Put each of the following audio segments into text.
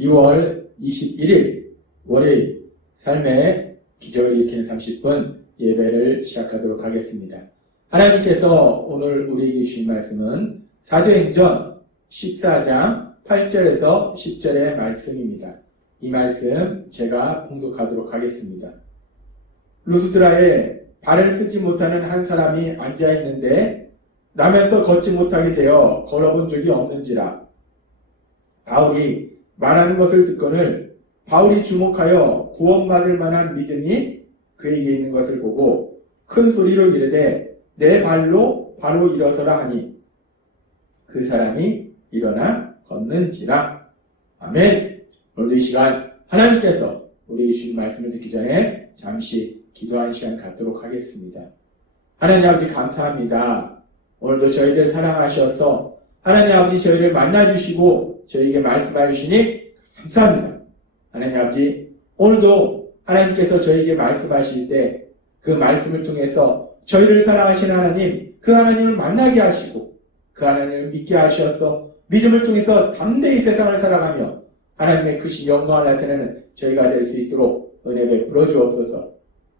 2월 21일 월요일 삶의 기적을 일으키는 30분 예배를 시작하도록 하겠습니다. 하나님께서 오늘 우리에게 주신 말씀은 사도행전 14장 8절에서 10절의 말씀입니다. 이 말씀 제가 봉독하도록 하겠습니다. 루스드라에 발을 쓰지 못하는 한 사람이 앉아있는데 나면서 걷지 못하게 되어 걸어본 적이 없는지라. 바울이 말하는 것을 듣거늘 바울이 주목하여 구원받을 만한 믿음이 그에게 있는 것을 보고 큰 소리로 이르되 내 발로 바로 일어서라 하니 그 사람이 일어나 걷는지라. 아멘. 오늘도 이 시간 하나님께서 우리에게 주신 말씀을 듣기 전에 잠시 기도하는 시간 갖도록 하겠습니다. 하나님 아버지 감사합니다. 오늘도 저희들 사랑하셔서 하나님 아버지 저희를 만나주시고 저희에게 말씀해 주시니 감사합니다. 하나님 아버지 오늘도 하나님께서 저희에게 말씀하실 때 그 말씀을 통해서 저희를 사랑하신 하나님, 그 하나님을 만나게 하시고 그 하나님을 믿게 하셔서 믿음을 통해서 담대히 세상을 살아가며 하나님의 크신 영광을 나타내는 저희가 될 수 있도록 은혜 베풀어 주옵소서.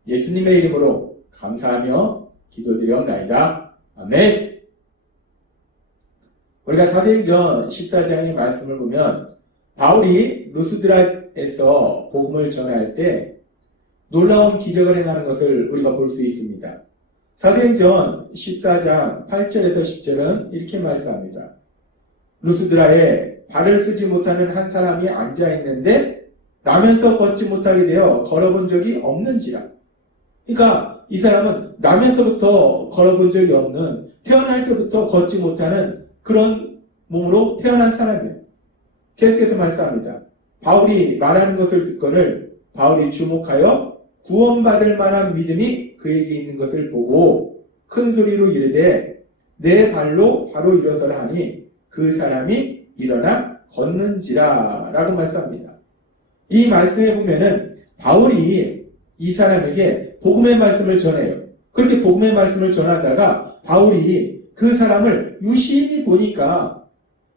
예수님의 이름으로 감사하며 기도드리옵나이다. 아멘. 우리가 사도행전 14장의 말씀을 보면 바울이 루스드라에서 복음을 전할 때 놀라운 기적을 행하는 것을 우리가 볼 수 있습니다. 사도행전 14장 8절에서 10절은 이렇게 말씀합니다. 루스드라에 발을 쓰지 못하는 한 사람이 앉아있는데 나면서 걷지 못하게 되어 걸어본 적이 없는지라. 그러니까 이 사람은 나면서부터 걸어본 적이 없는, 태어날 때부터 걷지 못하는 그런 몸으로 태어난 사람이에요. 계속해서 말씀합니다. 바울이 말하는 것을 듣거늘 바울이 주목하여 구원받을 만한 믿음이 그에게 있는 것을 보고 큰 소리로 이르되 내 발로 바로 일어서라 하니 그 사람이 일어나 걷는지라 라고 말씀합니다. 이 말씀에 보면은 바울이 이 사람에게 복음의 말씀을 전해요. 그렇게 복음의 말씀을 전하다가 바울이 그 사람을 유심히 보니까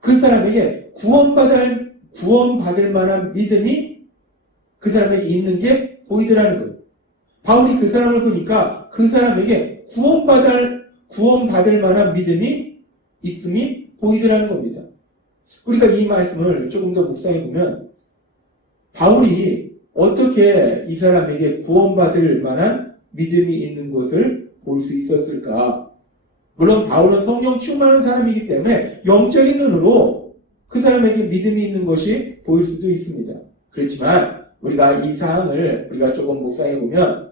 그 사람에게 구원받을 만한 믿음이 그 사람에게 있는 게 보이더라는 거예요. 바울이 그 사람을 보니까 그 사람에게 구원받을 만한 믿음이 있음이 보이더라는 겁니다. 우리가 이 말씀을 조금 더 묵상해 보면 바울이 어떻게 이 사람에게 구원받을 만한 믿음이 있는 것을 볼 수 있었을까? 물론 바울은 성령 충만한 사람이기 때문에 영적인 눈으로 그 사람에게 믿음이 있는 것이 보일 수도 있습니다. 그렇지만 우리가 이 사항을 우리가 조금 묵상해 보면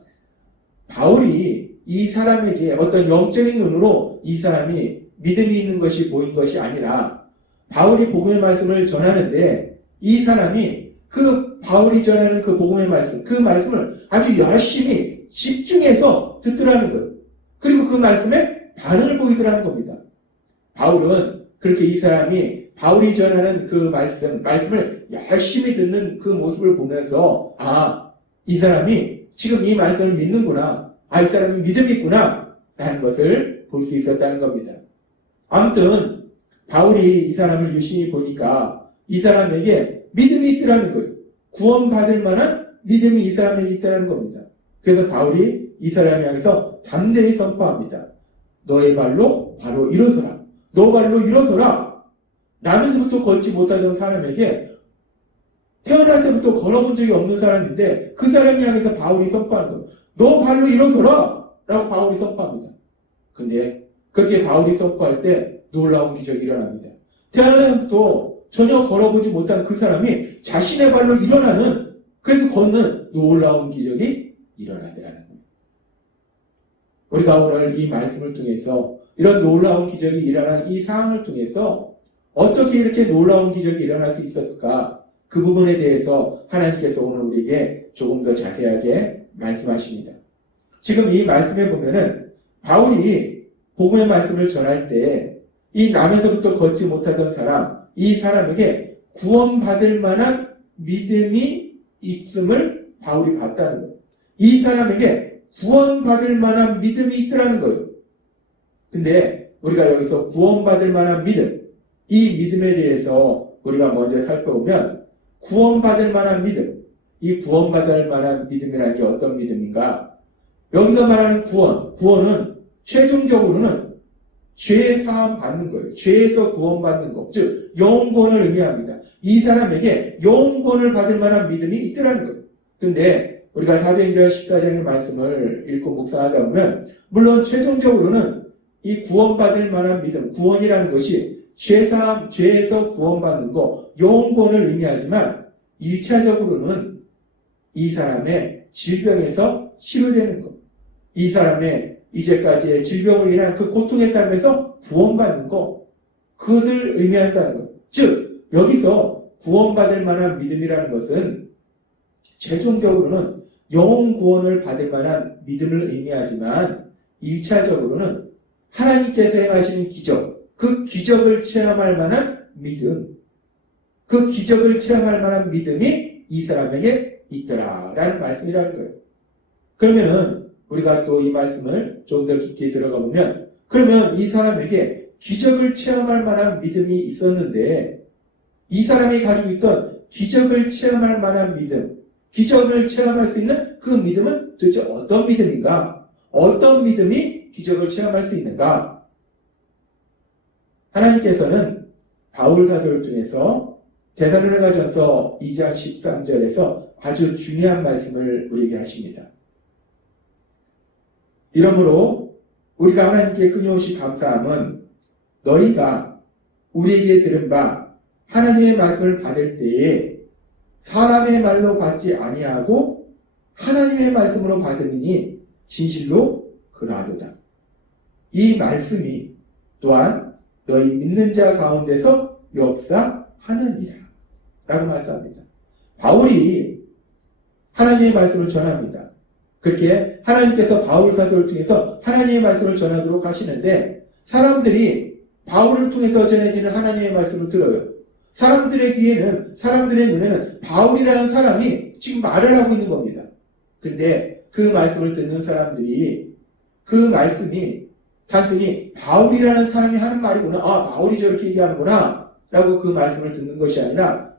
바울이 이 사람에게 어떤 영적인 눈으로 이 사람이 믿음이 있는 것이 보인 것이 아니라 바울이 복음의 말씀을 전하는데 이 사람이 그 바울이 전하는 그 복음의 말씀, 그 말씀을 아주 열심히 집중해서 듣더라는 거예요. 그리고 그 말씀에 반응을 보이더라는 겁니다. 바울은 그렇게 이 사람이 바울이 전하는 그 말씀을 열심히 듣는 그 모습을 보면서 이 사람이 지금 이 말씀을 믿는구나. 이 사람이 믿음이 있구나. 라는 것을 볼 수 있었다는 겁니다. 아무튼 바울이 이 사람을 유심히 보니까 이 사람에게 믿음이 있더라는 거예요. 구원받을 만한 믿음이 이 사람에게 있다는 겁니다. 그래서 바울이 이 사람을 향해서 담대히 선포합니다. 너의 발로 바로 일어서라. 너 발로 일어서라. 나면서부터 걷지 못하던 사람에게 태어날 때부터 걸어본 적이 없는 사람인데 그 사람을 향해서 바울이 선포하는 거예요. 너 발로 일어서라. 라고 바울이 선포합니다. 근데 그렇게 바울이 선포할 때 놀라운 기적이 일어납니다. 태어날 때부터 전혀 걸어보지 못한 그 사람이 자신의 발로 일어나는, 그래서 걷는 놀라운 기적이 일어나더라는 거예요. 우리가 오늘 이 말씀을 통해서 이런 놀라운 기적이 일어난 이 상황을 통해서 어떻게 이렇게 놀라운 기적이 일어날 수 있었을까? 그 부분에 대해서 하나님께서 오늘 우리에게 조금 더 자세하게 말씀하십니다. 지금 이 말씀에 보면은 바울이 복음의 말씀을 전할 때 이 나면서부터 걷지 못하던 사람, 이 사람에게 구원받을 만한 믿음이 있음을 바울이 봤다는 거예요. 이 사람에게 구원받을 만한 믿음이 있더라는 거예요. 근데 우리가 여기서 구원받을 만한 믿음, 이 믿음에 대해서 우리가 먼저 살펴보면 구원받을 만한 믿음. 이 구원받을 만한 믿음이라는 게 어떤 믿음인가? 여기서 말하는 구원은 최종적으로는 죄 사함 받는 거예요. 죄에서 구원받는 거. 즉, 영구원을 의미합니다. 이 사람에게 영구원을 받을 만한 믿음이 있더라는 거예요. 근데 우리가 사도행전 14장의 말씀을 읽고 묵상하다 보면 물론 최종적으로는 이 구원받을 만한 믿음, 구원이라는 것이 죄사함, 죄에서 구원받는 거, 영구원을 의미하지만 1차적으로는 이 사람의 질병에서 치료되는 것, 이 사람의 이제까지의 질병으로 인한 그 고통의 삶에서 구원받는 것, 그것을 의미한다는 것. 즉, 여기서 구원받을 만한 믿음이라는 것은 최종적으로는 영혼 구원을 받을 만한 믿음을 의미하지만 1차적으로는 하나님께서 행하시는 기적, 그 기적을 체험할 만한 믿음, 그 기적을 체험할 만한 믿음이 이 사람에게 있더라라는 말씀이라는 거예요. 그러면은 우리가 또 이 말씀을 좀 더 깊게 들어가 보면 그러면 이 사람에게 기적을 체험할 만한 믿음이 있었는데 이 사람이 가지고 있던 기적을 체험할 만한 믿음, 기적을 체험할 수 있는 그 믿음은 도대체 어떤 믿음인가? 어떤 믿음이 기적을 체험할 수 있는가? 하나님께서는 바울 사도를 통해서 데살로니가전서 2장 13절에서 아주 중요한 말씀을 우리에게 하십니다. 이러므로 우리가 하나님께 끊임없이 감사함은 너희가 우리에게 들은 바 하나님의 말씀을 받을 때에 사람의 말로 받지 아니하고 하나님의 말씀으로 받으니 진실로 그러하도다. 이 말씀이 또한 너희 믿는 자 가운데서 역사하느니라 라고 말씀합니다. 바울이 하나님의 말씀을 전합니다. 그렇게 하나님께서 바울 사도를 통해서 하나님의 말씀을 전하도록 하시는데 사람들이 바울을 통해서 전해지는 하나님의 말씀을 들어요. 사람들의 귀에는, 사람들의 눈에는 바울이라는 사람이 지금 말을 하고 있는 겁니다. 근데 그 말씀을 듣는 사람들이 그 말씀이 단순히 바울이라는 사람이 하는 말이구나. 아, 바울이 저렇게 얘기하는구나. 라고 그 말씀을 듣는 것이 아니라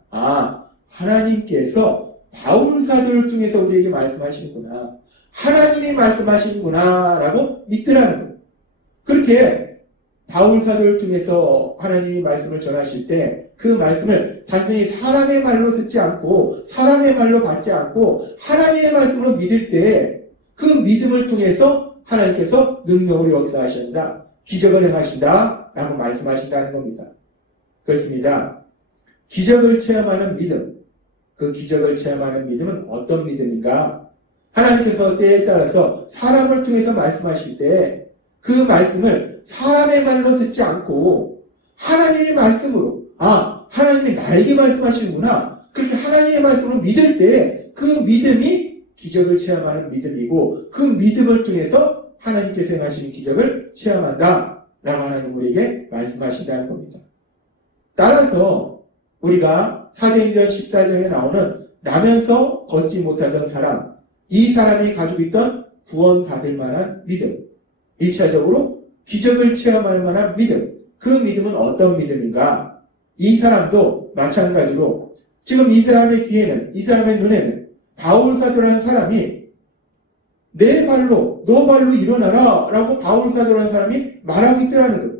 하나님께서 바울 사도를 통해서 우리에게 말씀하시는구나. 하나님이 말씀하시는구나. 라고 믿더라는 거예요. 그렇게 바울 사도를 통해서 하나님이 말씀을 전하실 때 그 말씀을 단순히 사람의 말로 듣지 않고 사람의 말로 받지 않고 하나님의 말씀으로 믿을 때 그 믿음을 통해서 하나님께서 능력으로 역사하신다. 기적을 행하신다. 라고 말씀하신다는 겁니다. 그렇습니다. 기적을 체험하는 믿음. 그 기적을 체험하는 믿음은 어떤 믿음인가? 하나님께서 때에 따라서 사람을 통해서 말씀하실 때 그 말씀을 사람의 말로 듣지 않고 하나님의 말씀으로 하나님이 나에게 말씀하시는구나. 그렇게 하나님의 말씀으로 믿을 때 그 믿음이 기적을 체험하는 믿음이고 그 믿음을 통해서 하나님께서 행하시는 기적을 체험한다. 라고 하나님 우리에게 말씀하신다는 겁니다. 따라서 우리가 사도행전 14장에 나오는 나면서 걷지 못하던 사람, 이 사람이 가지고 있던 구원받을 만한 믿음, 1차적으로 기적을 체험할 만한 믿음, 그 믿음은 어떤 믿음인가? 이 사람도 마찬가지로 지금 이 사람의 귀에는, 이 사람의 눈에는 바울 사도라는 사람이 내 발로, 너 발로 일어나라 라고 바울 사도라는 사람이 말하고 있더라는 거예요.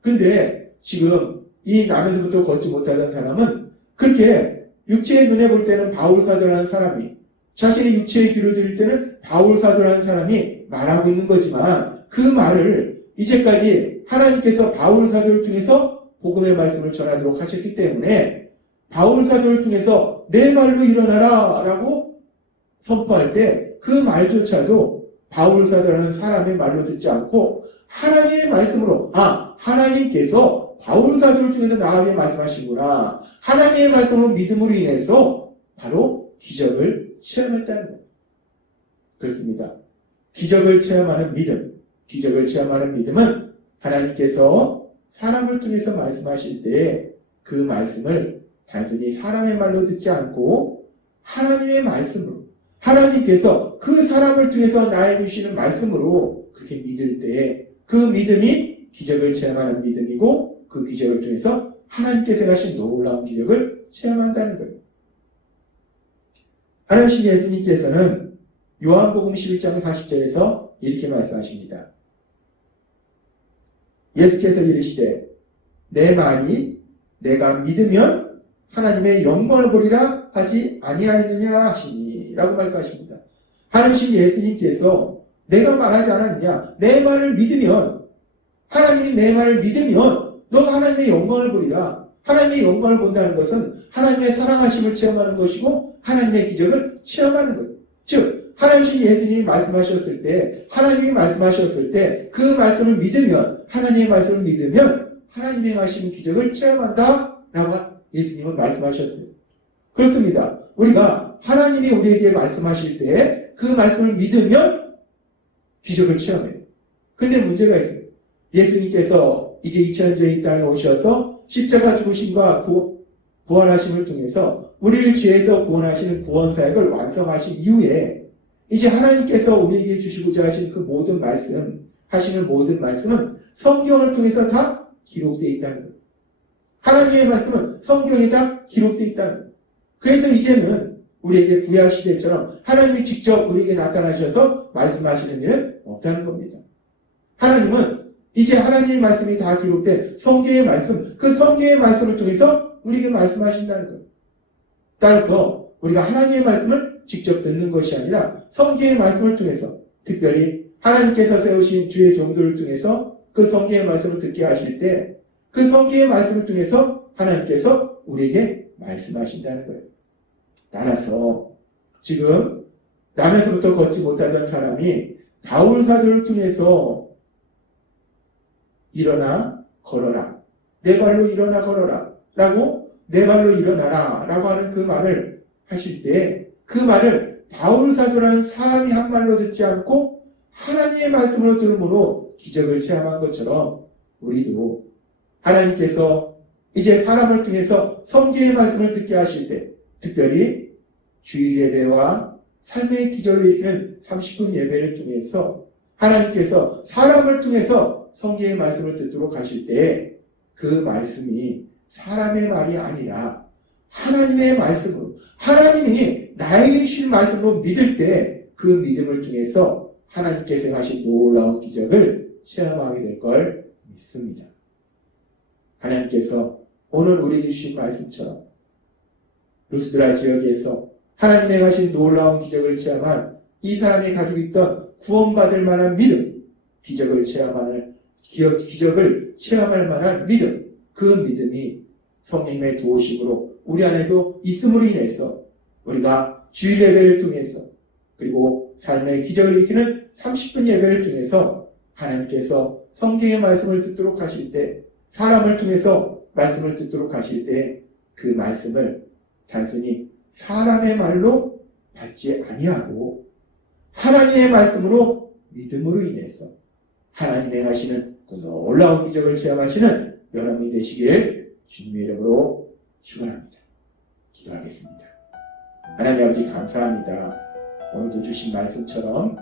근데 지금 이 남에서부터 걷지 못하던 사람은 그렇게 육체의 눈에 볼 때는 바울 사도라는 사람이, 자신의 육체의 귀로 들을 때는 바울 사도라는 사람이 말하고 있는 거지만 그 말을 이제까지 하나님께서 바울 사도를 통해서 복음의 말씀을 전하도록 하셨기 때문에 바울 사도를 통해서 내 말로 일어나라 라고 선포할 때 그 말조차도 바울 사도라는 사람의 말로 듣지 않고 하나님의 말씀으로 하나님께서 바울 사도를 통해서 나에게 말씀하시구나. 하나님의 말씀으로 믿음으로 인해서 바로 기적을 체험했다는 거예요. 그렇습니다. 기적을 체험하는 믿음, 기적을 체험하는 믿음은 하나님께서 사람을 통해서 말씀하실 때 그 말씀을 단순히 사람의 말로 듣지 않고 하나님의 말씀으로, 하나님께서 그 사람을 통해서 나에게 주시는 말씀으로 그렇게 믿을 때 그 믿음이 기적을 체험하는 믿음이고 그 기적을 통해서 하나님께서 하신 놀라운 기적을 체험한다는 거예요. 하나님 예수님께서는 요한복음 11장 40절에서 이렇게 말씀하십니다. 예수께서 이르시되 내 말이 내가 믿으면 하나님의 영광을 보리라 하지 아니하였느냐 하시니 라고 말씀하십니다. 하나님 예수님께서 내가 말하지 않았느냐, 내 말을 믿으면, 하나님이 내 말을 믿으면 너가 하나님의 영광을 보리라. 하나님의 영광을 본다는 것은 하나님의 사랑하심을 체험하는 것이고 하나님의 기적을 체험하는 거예요. 즉 하나님 예수님이 말씀하셨을 때, 하나님이 말씀하셨을 때 그 말씀을 믿으면, 하나님의 말씀을 믿으면 하나님의 하시는 기적을 체험한다 라고 예수님은 말씀하셨어요. 그렇습니다. 우리가 하나님이 우리에게 말씀하실 때 그 말씀을 믿으면 기적을 체험해요. 근데 문제가 있어요. 예수님께서 이제 2000년 전 이 땅에 오셔서 십자가 죽으심과 부활하심을 통해서 우리를 죄에서 구원하시는 구원사역을 완성하신 이후에 이제 하나님께서 우리에게 주시고자 하신 그 모든 말씀, 하시는 모든 말씀은 성경을 통해서 다 기록되어 있다는 거예요. 하나님의 말씀은 성경에 다 기록되어 있다는 거예요. 그래서 이제는 우리에게 구약시대처럼 하나님이 직접 우리에게 나타나셔서 말씀하시는 일은 없다는 겁니다. 하나님은 이제 하나님의 말씀이 다 기록된 성경의 말씀, 그 성경의 말씀을 통해서 우리에게 말씀하신다는 거예요. 따라서 우리가 하나님의 말씀을 직접 듣는 것이 아니라 성경의 말씀을 통해서, 특별히 하나님께서 세우신 주의 종들을 통해서 그 성경의 말씀을 듣게 하실 때 그 성경의 말씀을 통해서 하나님께서 우리에게 말씀하신다는 거예요. 따라서 지금 남에서부터 걷지 못하던 사람이 바울 사도를 통해서 일어나 걸어라, 내 발로 일어나 걸어라 라고, 내 발로 일어나라 라고 하는 그 말을 하실 때 그 말을 바울 사도라는 사람이 한 말로 듣지 않고 하나님의 말씀으로 들음으로 기적을 체험한 것처럼 우리도 하나님께서 이제 사람을 통해서 성경의 말씀을 듣게 하실 때, 특별히 주일 예배와 삶의 기적을 일으키는 30분 예배를 통해서 하나님께서 사람을 통해서 성경의 말씀을 듣도록 하실 때 그 말씀이 사람의 말이 아니라 하나님의 말씀으로, 하나님이 나에게 주신 말씀으로 믿을 때 그 믿음을 통해서 하나님께서 하신 놀라운 기적을 체험하게 될 걸 믿습니다. 하나님께서 오늘 우리에게 주신 말씀처럼 루스드라 지역에서 하나님의 하신 놀라운 기적을 체험한 이 사람이 가지고 있던 구원받을 만한 믿음, 기적을 체험할 만한 믿음, 그 믿음이 성령님의 도우심으로 우리 안에도 있음으로 인해서 우리가 주일 예배를 통해서, 그리고 삶의 기적을 일으키는 30분 예배를 통해서 하나님께서 성경의 말씀을 듣도록 하실 때, 사람을 통해서 말씀을 듣도록 하실 때 그 말씀을 단순히 사람의 말로 받지 아니하고 하나님의 말씀으로 믿음으로 인해서 하나님의 하시는 그 놀라운 기적을 체험하시는 여러분이 되시길 주님의 이름으로 축원합니다. 기도하겠습니다. 하나님 아버지 감사합니다. 오늘도 주신 말씀처럼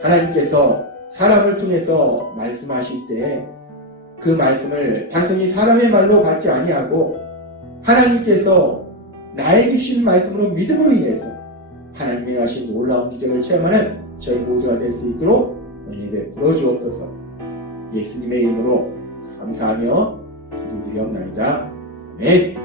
하나님께서 사람을 통해서 말씀하실 때 그 말씀을 단순히 사람의 말로 받지 아니하고 하나님께서 나에게 주신 말씀으로 믿음으로 인해서 하나님의 하신 놀라운 기적을 체험하는 저희 모두가 될 수 있도록 은혜 베풀어 주옵소서. 예수님의 이름으로 감사하며 기도드리옵나이다. 아멘.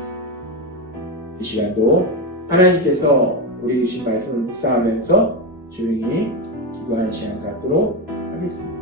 이 시간도 하나님께서 우리 주신 말씀을 묵상하면서 조용히 기도하는 시간 갖도록 하겠습니다.